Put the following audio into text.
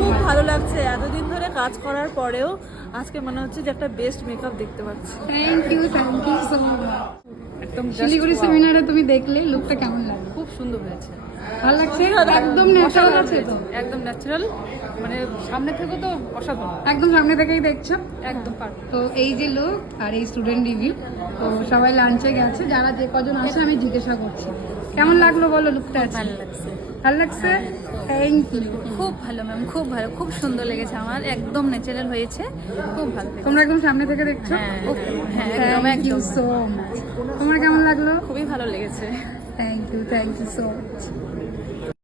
খুব ভালো লাগছে, এতদিন ধরে কাজ করার পরেও আজকে মনে হচ্ছে যে একটা বেস্ট মেকআপ দেখতে পাচ্ছি। Thank you so much. একদম শিলিগুড়ি সেমিনারে তুমি দেখলে লুকটা কেমন লাগে? খুব সুন্দর হয়েছে, ভালো লাগছে? একদম ন্যাচারাল আছে তো? একদম ন্যাচারাল, মানে সামনে থেকে তো অসাধারণ, একদম সামনে থেকেই দেখছো একদম পারফেক্ট। তো এই যে লুক আর এই স্টুডেন্ট রিভিউ, তো সবাই লাঞ্চে গেছে, যারা যে কজন আসে আমি জিজ্ঞাসা করছি কেমন লাগলো বলো লুকটা? ভালো লাগছে, ভালো লাগছে, থ্যাংক ইউ। খুব ভালো ম্যাম, খুব ভালো, খুব সুন্দর লেগেছে আমার, একদম ন্যাচারাল হয়েছে, খুব ভালো লেগেছে। তোমরা একদম সামনে থেকে দেখছো? হ্যাঁ একদম থ্যাংক ইউ একদম সো মাচ। তোমার কেমন লাগলো? খুবই ভালো লেগেছে। Thank you so much.